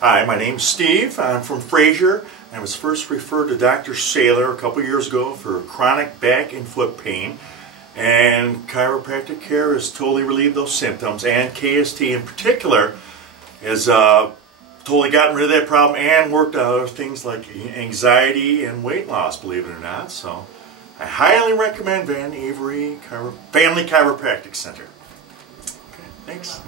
Hi, my name's Steve. I'm from Fraser. I was first referred to Dr. Saylor a couple years ago for chronic back and foot pain. And chiropractic care has totally relieved those symptoms. And KST in particular has totally gotten rid of that problem and worked out things like anxiety and weight loss, believe it or not. So I highly recommend Van Avery Family Chiropractic Center. Okay, thanks.